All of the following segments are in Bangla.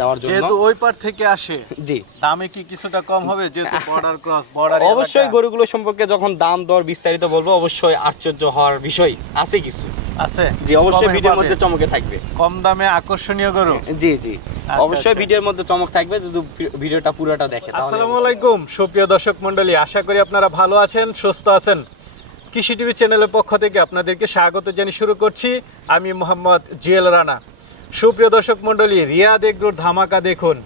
দেওয়ার জন্য। যেহেতু ওই পার থেকে আসে জি। দামে কি কিছুটা কম হবে? যেহেতু বর্ডার ক্রস বর্ডার অবশ্যই গরুগুলো সম্পর্কে যখন দাম দর বিস্তারিত বলব অবশ্যই আশ্চর্য হওয়ার বিষয় আছে কিছু। আছে? জি অবশ্যই ভিডিওর মধ্যে চমকে থাকবে। কম দামে আকর্ষণীয় গরু? জি জি। আচ্ছা, অবশ্যই আচ্ছা। ভিডিওর মধ্যে চমক থাকবে যদি ভিডিওটা পুরোটা দেখে আসসালামু আলাইকুম সুপ্রিয় দর্শক মণ্ডলী আশা করি আপনারা ভালো আছেন সুস্থ আছেন। কৃষি টিভি চ্যানেলের পক্ষ থেকে আপনাদেরকে স্বাগত জানিয়ে শুরু করছি। আমি মোহাম্মদ জিএল রানা। সুপ্রিয় দর্শক মণ্ডলী রিয়াদ এগ্রোর ধামাকা দেখুন।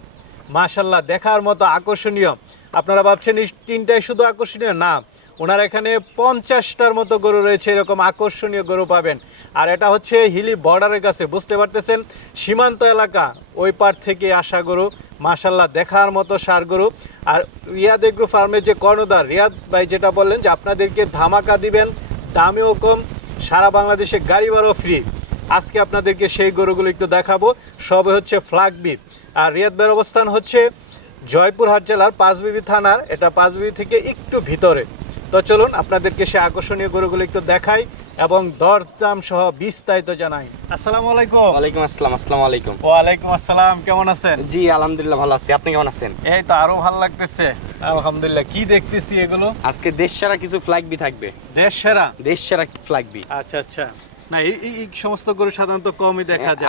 মাশাল্লাহ দেখার মতো আকর্ষণীয়। আপনারা ভাবছেন তিনটাই শুধু আকর্ষণীয়? না, ওনার এখানে পঞ্চাশটার মতো গরু রয়েছে, এরকম আকর্ষণীয় গরু পাবেন। আর এটা হচ্ছে হিলি বর্ডারের কাছে, বুঝতে পারতেছেন? সীমান্ত এলাকা, ওই পার থেকে আসা গরু মাশাল্লাহ দেখার মতো সার গরু। আর রিয়াদ এগ্রো ফার্মের যে কর্ণধার, রিয়াদ ভাই যেটা বললেন যে, আপনাদেরকে ধামাকা দিবেন, দামেও কম, সারা বাংলাদেশে গাড়ি ভাড়াও ফ্রি আজকে আপনাদেরকে সেই গরুগুলো একটু দেখাবো। সবে হচ্ছে ফ্লাগ বিপ। আর রিয়াদ ভাইয়ের অবস্থান হচ্ছে জয়পুরহাট জেলার পাঁচবিবি থানার। এটা পাঁচবিবি থেকে একটু ভিতরে। তো চলুন আপনাদেরকে সে আকর্ষণীয় গরুগুলো একটু দেখাই এবং দরদাম সহ বিস্তারিত জানাই। আসসালামু আলাইকুম। ওয়ালাইকুম আসসালাম আসসালামু আলাইকুম। ওয়ালাইকুম আসসালাম কেমন আছেন? জি আলহামদুলিল্লাহ ভালো আছি। আপনি কেমন আছেন? এই তো আরও ভালো লাগতেছে। আলহামদুলিল্লাহ কি দেখতেছি এগুলো? আজকে দেশ সেরা কিছু ফ্ল্যাগ বি থাকবে। দেশ সেরা দেশ সেরা ফ্ল্যাগ বি আচ্ছা আচ্ছা। না এই সমস্ত গরু সাধারণত কমই দেখা যায়।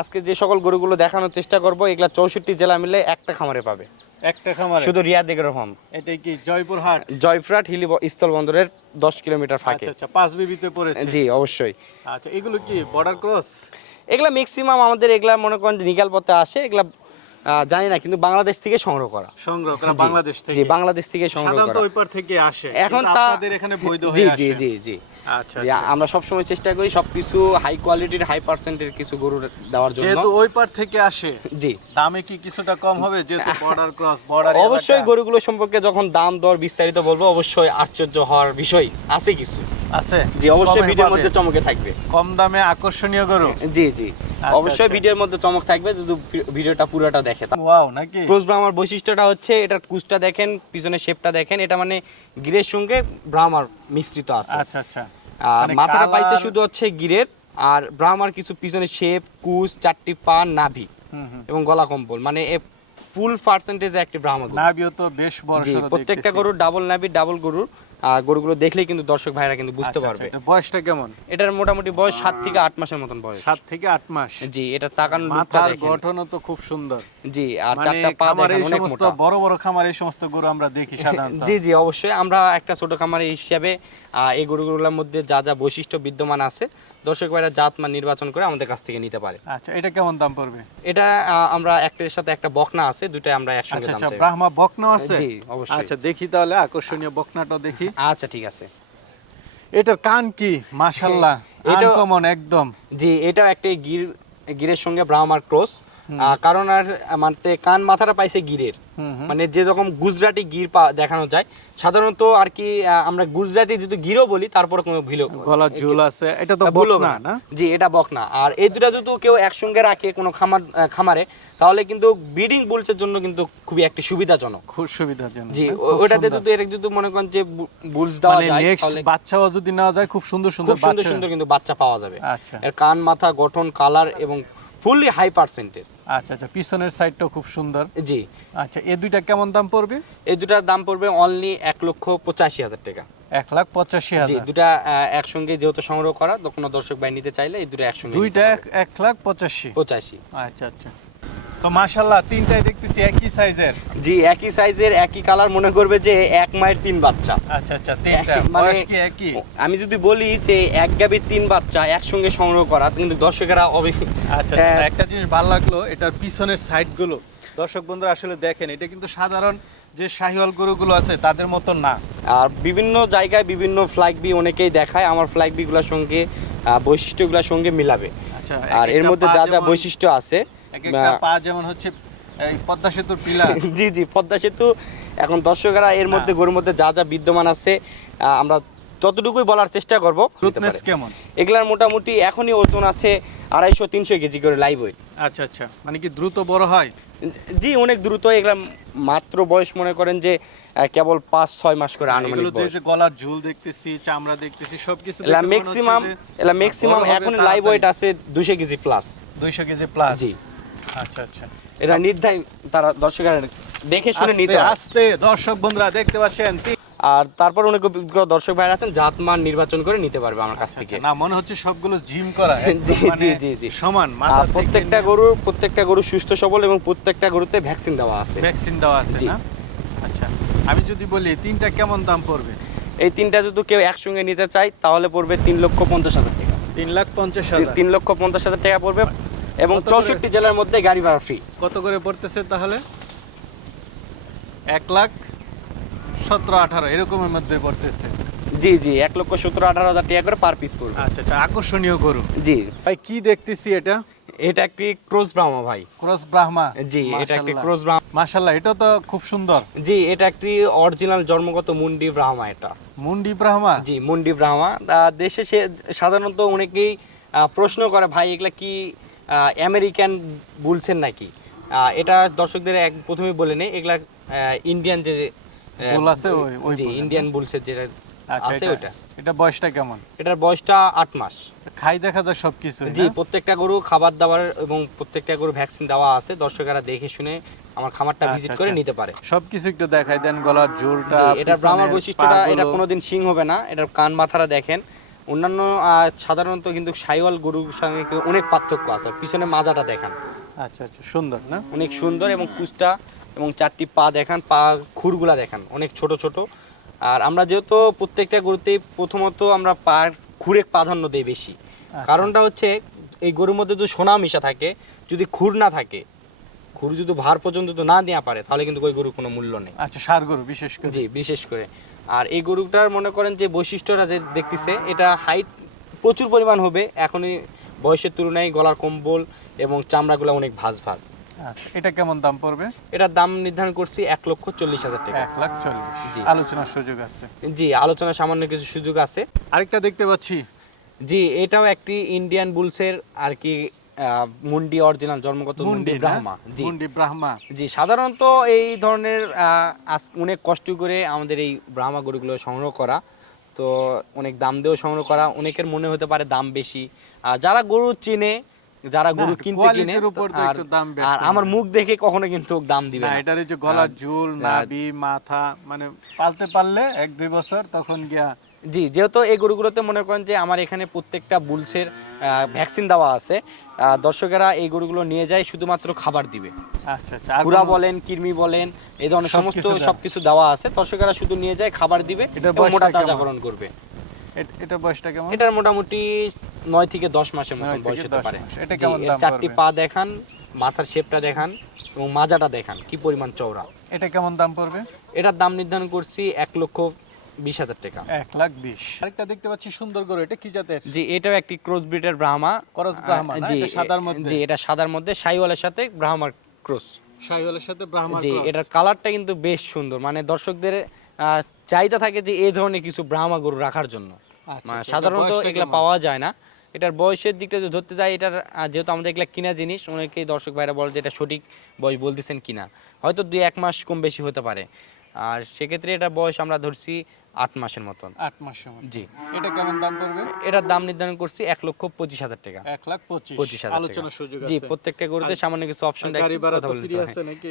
আজকে যে সকল গরুগুলো দেখানোর চেষ্টা করব এগুলা চৌষট্টি জেলা মিলে একটা খামারে পাবে। একটা খামারে? শুধু রিয়াদ এগ্রো ফার্ম। এটাই কি জয়পুরহাট হিলি স্থল বন্দরের দশ কিলোমিটার ফাঁকে। আচ্ছা আচ্ছা পাঁচ বিবিতে পড়েছে। জি অবশ্যই। আচ্ছা এগুলো কি বর্ডার ক্রস এগুলা ম্যাক্সিমাম আমাদের এগুলা মনে করেন নিকাল পথে আসে এগুলা জানি না কিন্তু বাংলাদেশ থেকে সংগ্রহ করা। সংগ্রহ করা বাংলাদেশ থেকে। জি বাংলাদেশ থেকে সংগ্রহ সাধারণত ওই পার থেকে আসে এখন আপনাদের এখানে বৈধ হয়ে আসে। জি জি। আচ্ছা আচ্ছা। আমরা সবসময় চেষ্টা করি সবকিছু হাই কোয়ালিটির হাই পার্সেন্টের কিছু গরু দেওয়ার জন্য। যেহেতু ওই পার থেকে আসে জি। দামে কি কিছুটা কম হবে? যেহেতু বর্ডার ক্রস বর্ডার অবশ্যই গরুগুলো সম্পর্কে যখন দাম দর বিস্তারিত বলব অবশ্যই আশ্চর্য হওয়ার বিষয় আছে কিছু। আছে? জি অবশ্যই ভিডিওর মধ্যে চমকে থাকবে। কম দামে আকর্ষণীয় গরু? জি জি। অবশ্যই আচ্ছা। ভিডিওর মধ্যে চমক থাকবে যদি ভিডিওটা পুরোটা দেখে ওয়াও নাকি? ব্রাহ্মার বৈশিষ্ট্যটা হচ্ছে এটার কুচটা দেখেন পিছনের শেপটা দেখেন এটা মানে গিরের সঙ্গে ব্রাহ্মার মিশ্রিত আছে। আচ্ছা আচ্ছা। আর মানে মাথাটা পাইছে শুধু হচ্ছে গিরের আর ব্রাহ্মার কিছু পিছনে শেপ কুচ চারটি পা নাভি এবং গলা কম্বল। মানে ফুল পার্সেন্টেজ একটি ব্রাহ্মণ। নাভিও তো বেশ বড় প্রত্যেকটা। গরুর ডাবল নাভি ডাবল গরুর। গরুগুলো দেখলেই কিন্তু দর্শক ভাইরা কিন্তু বুঝতে আচ্ছা, পারবে। আচ্ছা, বয়সটা কেমন? এটার মোটামুটি বয়স সাত থেকে আট মাসের মতন বয়স। সাত থেকে আট মাস। জি এটা তাকান মাথার গঠন তো খুব সুন্দর। জি আর মানে চারটা পা দেখেন অনেক মোটা। বড় বড় খামারে এই সমস্ত গরু আমরা দেখি সাধারণত। জি জি অবশ্যই। আমরা একটা ছোট খামারি হিসাবে এই গরুগুলোর মধ্যে যা যা বৈশিষ্ট্য বিদ্যমান আছে দর্শক ভাইরা জাত মান নির্বাচন করে আমাদের কাছ থেকে নিতে পারে। আচ্ছা এটা কেমন দাম পড়বে? এটা আমরা একটার সাথে একটা বকনা আছে দুটাই আমরা একসঙ্গে আচ্ছা দাম আচ্ছা। ব্রাহ্মা বকনা আছে? জি অবশ্যই। আচ্ছা দেখি তাহলে আকর্ষণীয় বকনাটা দেখি। আচ্ছা ঠিক আছে। এটার কান কি? মাশাল্লাহ এটা- আনকমন একদম। জি এটা একটা গির গিরের সঙ্গে ব্রাহ্মার ক্রস। কারণ আর মানে কান মাথাটা পাইছে গিরের। মানে যে রকম গুজরাটি গির দেখানো যায় সাধারণত আর কি আমরা গুজরাটি যদি গিরও বলি তারপরে কোনো ভিলো গলার ঝুল আছে এটা তো ভুল বকনা না। না? জি এটা বকনা। আর এই দুটা যদি কেউ একসঙ্গে রাখে কোনো খামার খামারে তাহলে কিন্তু ব্রিডিং বুলসের জন্য কিন্তু খুবই একটা সুবিধাজনক। খুব সুবিধাজনক জি না? ওটাতে যদি এর যদি মনে করেন যে বুলস দেওয়া মানে নেক্সট তাহলে বাচ্চাও যদি নেওয়া যায় খুব সুন্দর সুন্দর খুব সুন্দর সুন্দর কিন্তু বাচ্চা পাওয়া যাবে। আচ্ছা। এর কান মাথা গঠন কালার এবং ফুললি হাই পার্সেন্টের আচ্ছা আচ্ছা পিছনের সাইডটাও খুব সুন্দর। জি। আচ্ছা এই দুইটা কেমন দাম পড়বে? এই দুটার দাম পড়বে অনলি এক লক্ষ পঁচাশি হাজার টাকা। এক লাখ পঁচাশি হাজার। দুটা একসঙ্গে যেহেতু সংগ্রহ করা তো কোনো দর্শক ভাই নিতে চাইলে এই দুটো একসঙ্গে দুইটা এক লাখ পঁচাশি। পঁচাশি। আচ্ছা আচ্ছা। তো মাশাল্লাহ তিনটাই দেখতেছি একই সাইজের। জি একই সাইজের একই কালার। মনে করবে যে এক মায়ের তিন বাচ্চা। আচ্ছা আচ্ছা তিনটা। মানে- বয়স কি একই? আমি যদি বলি যে এক গাবির তিন বাচ্চা একসঙ্গে সংগ্রহ করা কিন্তু দর্শকেরা আচ্ছা হ্যাঁ। একটা জিনিস ভালো লাগল এটার পিছনের সাইডগুলো দর্শক বন্ধুরা আসলে দেখেন এটা কিন্তু সাধারণ যে শাহিওয়াল গরুগুলো আছে তাদের মতো না। আর বিভিন্ন জায়গায় বিভিন্ন ফ্লাইক বি অনেকেই দেখায় আমার ফ্লাইক বিগুলোর সঙ্গে বৈশিষ্ট্যগুলোর সঙ্গে মিলাবে। আচ্ছা আর এর মধ্যে যা যা বৈশিষ্ট্য আছে এক একটা পা যেমন হচ্ছে এই পদ্মা সেতুর পিলার। জি জি পদ্মা সেতু। এখন দর্শকেরা এর মধ্যে হ্যাঁ। গরুর মধ্যে যা যা বিদ্যমান আছে আমরা যতটুকুই বলার চেষ্টা করব। কেমন? এগুলার মোটামুটি এখনই ওজন আছে আড়াইশো তিনশো কেজি করে লাইভ ওয়েট আচ্ছা আচ্ছা। মানে কি দ্রুত বড় হয়? জি অনেক দ্রুত। এগুলা মাত্র বয়স মনে করেন যে কেবল পাঁচ ছয় মাস করে আনুমানিক বয়স। গলার ঝুল দেখতেছি চামড়া দেখতেছি সবকিছু এলা ম্যাক্সিমাম এলা ম্যাক্সিমাম এখন লাইভ ওয়েট আছে দুশো কেজি প্লাস দুইশো কেজি প্লাস জি। আচ্ছা আচ্ছা। এটা তারা দর্শকেরা দেখে শুনে নিতে। আস্তে দর্শক বন্ধুরা দেখতে পাচ্ছেন আর তারপর অনেক দর্শক ভাইরা আছেন জাত মান নির্বাচন করে নিতে পারবে আমার কাছ থেকে। না মনে হচ্ছে সবগুলো জিম করা জি, মানে জি, জি, জি। সমান প্রত্যেকটা গরুর প্রত্যেকটা গরু সুস্থ সবল এবং প্রত্যেকটা গরুতে ভ্যাকসিন দেওয়া আছে। ভ্যাকসিন দেওয়া আছে না? আচ্ছা আমি যদি বলি তিনটা কেমন দাম পড়বে? এই তিনটা যদি কেউ একসঙ্গে নিতে চায় তাহলে পড়বে তিন লক্ষ পঞ্চাশ হাজার টাকা। তিন লাখ পঞ্চাশ হাজার। তিন লক্ষ পঞ্চাশ হাজার টাকা পড়বে। এবং চৌষট্টি জেলার মধ্যে গাড়ি ভাড়া ফ্রি কত করে পড়তেছে তাহলে? এক লাখ সতেরো আঠারো এরকমের মধ্যে পড়তেছে। জি জি এক লক্ষ সতেরো আঠারো হাজার টাকা করে পার পিস পড়বে। আচ্ছা আচ্ছা আকর্ষণীয় গরু। জি। ভাই কি দেখতেছি এটা? এটা একটি ক্রোজ ব্রাহ্মা ভাই। ক্রস ব্রাহ্মা? জি এটা একটি মাশাআল্লাহ। ক্রোজ ব্রাহ্মা। মাশাল্লাহ এটা তো খুব সুন্দর। জি এটা একটি অরিজিনাল জন্মগত মুন্ডি ব্রাহ্মা এটা। মুন্ডি ব্রাহ্মা? জি মুন্ডি ব্রাহ্মা। আহ, দেশে সাধারণত অনেকেই প্রশ্ন করে ভাই এগুলা কি আমেরিকান বুলছেন নাকি? এটা দর্শকদের এক প্রথমে বলে নেই এগুলা ইন্ডিয়ান যে আছে ওই- ইন্ডিয়ান বুলসের যেটা আচ্ছা আছে ওইটা। এটা বয়সটা কেমন? এটার বয়সটা আট মাস। খাই দেখা যায় সবকিছু জি প্রত্যেকটা গরু খাবার দাবার এবং প্রত্যেকটা গরু ভ্যাকসিন দেওয়া আছে দর্শকেরা দেখে শুনে আমার খামারটা আচ্ছা, ভিজিট করে আচ্ছা। নিতে পারে। সবকিছু একটু দেখাই দেন গলার জোরটা এটা ব্রাহ্মার বৈশিষ্ট্যটা এটা কোনোদিন শিং হবে না এটার কান মাথারা দেখেন। অন্যান্য সাধারণত কিন্তু সাইওয়াল গরুর সঙ্গে অনেক পার্থক্য আছে। পিছনে মাজাটা দেখান। আচ্ছা আচ্ছা সুন্দর না? অনেক সুন্দর এবং কুচটা এবং চারটি পা দেখান পা খুরগুলা দেখান অনেক ছোট ছোট। আর আমরা যেহেতু প্রত্যেকটা গরুতেই প্রথমত আমরা পা খুরে প্রাধান্য দেই বেশি। আচ্ছা। কারণটা হচ্ছে এই গরুর মধ্যে যদি সোনা মিশা থাকে যদি খুর না থাকে খুর যদি ভার পর্যন্ত না দেওয়া পারে তাহলে কিন্তু ওই গরুর কোনো মূল্য নেই। আচ্ছা সার গরু বিশেষ করে। জি বিশেষ করে। আর এই গরুটার মনে করেন যে বৈশিষ্ট্যটা যে দেখতেছে এটা হাইট প্রচুর পরিমাণ হবে এখনই বয়সের তুলনায় গলার কম্বল এবং চামড়াগুলো অনেক ভাজ ভাজ। আচ্ছা এটা কেমন দাম পড়বে? এটার দাম নির্ধারণ করছি এক লক্ষ চল্লিশ হাজার টাকা। এক লাখ চল্লিশ। জি। আলোচনার সুযোগ আছে। জি আলোচনা সামান্য কিছু সুযোগ আছে। আরেকটা দেখতে পাচ্ছি। জি এটাও একটি ইন্ডিয়ান বুলসের আর কি মুন্ডি অরিজিনাল জন্মগত মুন্ডি ব্রাহ্মা। জি। মুন্ডি ব্রাহ্মা। জি সাধারণত এই ধরনের অনেক কষ্ট করে আমাদের এই ব্রাহ্মা গরুগুলো সংগ্রহ করা। তো অনেক দাম দিয়েও সংগ্রহ করা। অনেকের মনে হতে পারে দাম বেশি। আর যারা গরু চিনে যারা গরু কিনতে কিনে আর- আর আমার মুখ দেখে কখনো কিন্তু দাম দিবে না এটার যে গলার ঝুল নাভি মাথা মানে পালতে পারলে এক দুই বছর তখন গিয়া জি যেহেতু এই গরুগুলোতে মনে করেন যে আমার এখানে প্রত্যেকটা বুলসের ভ্যাকসিন দেওয়া আছে দর্শকেরা এই গরুগুলো নিয়ে যায় শুধুমাত্র খাবার দিবে। আচ্ছা আচ্ছা পুরা বলেন কৃমি বলেন এই ধরনের সমস্ত সবকিছু দেওয়া আছে। দর্শকেরা শুধু নিয়ে যায় খাবার দিবে মোটা? তাজাকরণ করবে। এট- বয়সটা কেমন? এটার মোটামুটি নয় থেকে দশ মাসের নয় বয়স হতে পারে। এটা কেমন দাম চারটি পা দেখান মাথার শেপটা দেখান এবং মাজাটা দেখান কি পরিমাণ চওড়া। এটা কেমন দাম পড়বে? এটার দাম নির্ধারণ করছি এক লক্ষ বিশ হাজার টাকা। এক লাখ বিশ। আরেকটা দেখতে পাচ্ছি সুন্দর গরু এটা কি জাতের? জি এটাও একটি ক্রস ব্রিডের ব্রাহ্মা Cross ব্রাহ্মা জি সাদার মধ্যে? জি এটা সাদার মধ্যে সাইওয়ালের সাথে ব্রাহ্মার ক্রস সাথে ব্রাহ্মা জি এটার কালারটা কিন্তু বেশ সুন্দর। মানে দর্শকদের চাহিদা থাকে যে এই ধরনের কিছু ব্রাহ্মা গরু রাখার জন্য। আচ্ছা, মানে আচ্ছা, সাধারণত এটার এগুলা পাওয়া যায় না। এটার বয়সের দিকটা যদি ধরতে যাই এটার যেহেতু আমাদের এগুলা কিনা জিনিস অনেকেই দর্শক ভাইরা বলে যে এটা সঠিক বয়স বলতেছেন কিনা। হয়তো দুই এক মাস কম বেশি হতে পারে। আর সেক্ষেত্রে এটা বয়স আমরা ধরছি আট মাসের মতন। আট মাসের মধ্যে জি। এটা কেমন দাম পড়বে? এটার দাম নির্ধারণ করছি এক লক্ষ পঁচিশ হাজার টাকা। এক লাখ পঁচিশ। পঁচিশ হাজার আলোচনার। সুযোগ জি প্রত্যেকটা গরুতে সামান্য কিছু অপশন?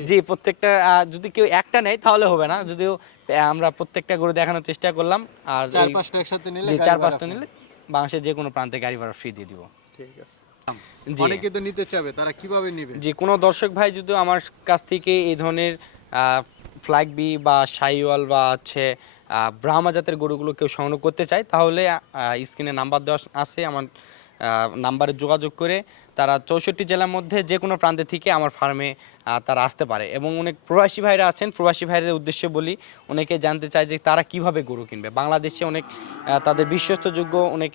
জি প্রত্যেকটা যদি কেউ একটা নেয় তাহলে হবে না। যদিও আমরা প্রত্যেকটা গরু দেখানোর চেষ্টা করলাম আর চার পাঁচটা একসাথে নিলে গাড়ি চার পাঁচটা নিলে বাংলাদেশের যে কোনো প্রান্তে গাড়ি ভাড়া ফ্রি দিয়ে দিব। ঠিক আছে। অনেকে তো নিতে চাবে তারা কীভাবে নিবে? যে কোনো দর্শক ভাই যদি আমার কাছ থেকে এই ধরনের ফ্ল্যাগ বি বা সাইওয়াল বা হচ্ছে ব্রাহ্মা জাতের গরুগুলো কেউ সংগ্রহ করতে চায়, তাহলে স্ক্রিনে নাম্বার দেওয়া আছে, আমার নাম্বারে যোগাযোগ করে তারা চৌষট্টি জেলার মধ্যে যে কোনো প্রান্তে থেকে আমার ফার্মে তারা আসতে পারে। এবং অনেক প্রবাসী ভাইরা আছেন, প্রবাসী ভাইদের উদ্দেশ্যে বলি, অনেকে জানতে চায় যে তারা কীভাবে গরু কিনবে। বাংলাদেশে অনেক তাদের বিশ্বস্তযোগ্য অনেক